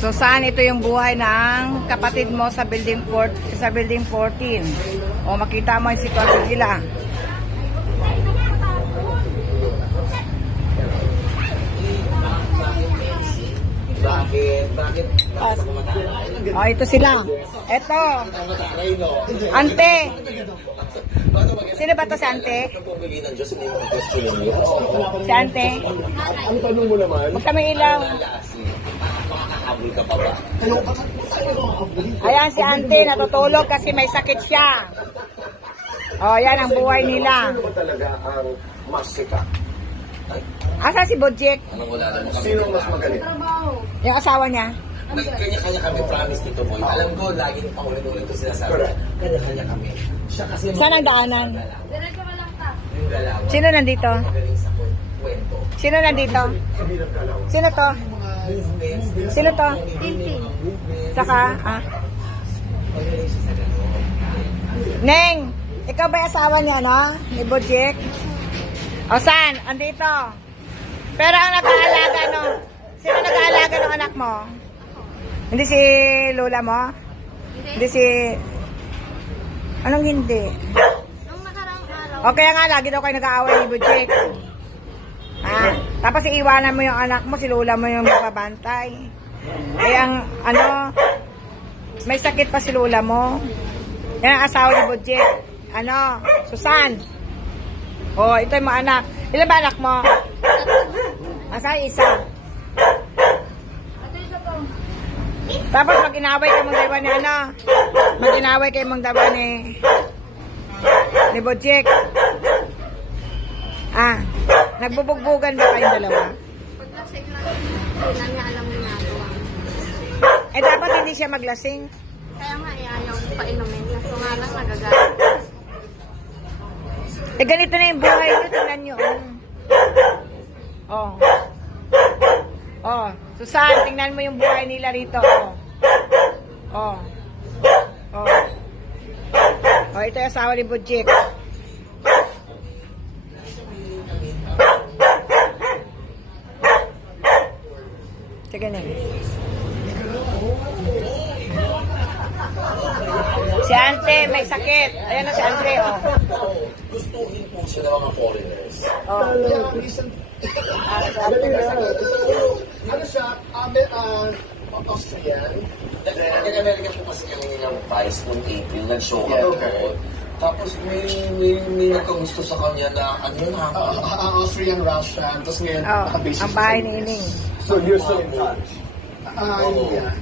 So, saan ito yung buhay ng kapatid mo sa building 14? O, makita mo yung sitwasyon nila. Bakit? O, ito sila. Ito. Ante. Sino ba to si Ante? Si Ante. Ang tanong mo naman, Basta may ilaw. ka pa ba? Ayan si Ante, natutulog kasi may sakit siya. O, yan ang buhay nila. Sino ba talaga ang mas sikat? Asa si Boджek? Sino mas magaling? Yung asawa niya? Kanya-kanya kami, promise dito boy. Alam ko, laging paulit-ulit ko sinasabi. Kanya-kanya kami. Siya kasi... Saan ang daanan? Yung galaw. Sino nandito? Magaling sa kwento. Sino nandito? Sino to? Sino to? Saka, Neng, ikaw ba yung asawa niya, no? Ni Boджek? O, saan? Andito. Pero ang nag-aalaga, no? Sino nag-aalaga ng anak mo? Hindi si Lola mo? Hindi si... Anong hindi? Nung nakarang araw. O kaya nga, lagi daw kayo nag-aaway ni Boджek. Tapos iiwanan mo yung anak mo, si Lola mo yung mababantay. Eh, ang, may sakit pa si Lola mo. Yan ang asawa ni Boджek. Susan. O, ito yung mga anak. Ilan ba anak mo? Asan isa? Tapos mag-inaway kayo mong dalawa ni mag-inaway kayo mong dalawa ni Boджek. Nagbubugbugan ba kayong dalawa? Paglasing lang, hindi lang niya alam ginagawa. Eh, dapat hindi siya maglasing. Kaya nga, ayaw painumin. Kaso nga lang, nagagalit. Eh, ganito na yung buhay nyo. Tingnan nyo. Susan, tingnan mo yung buhay nila rito. Ito yung asawa ni Boджek. Sige na. Si Ante, may sakit. Ayan na si Ante, Gustuhin po siya ng mga foreigners. Ano siya? Austrian? Nag-Amerika po kasi kami nilang vice noong April. Nag-show kami doon. Tapos may nagkagusto sa kanya na Austrian, Russian. Tapos ngayon, nakabase ang bahay ni Ining. So you're still in touch? Yeah.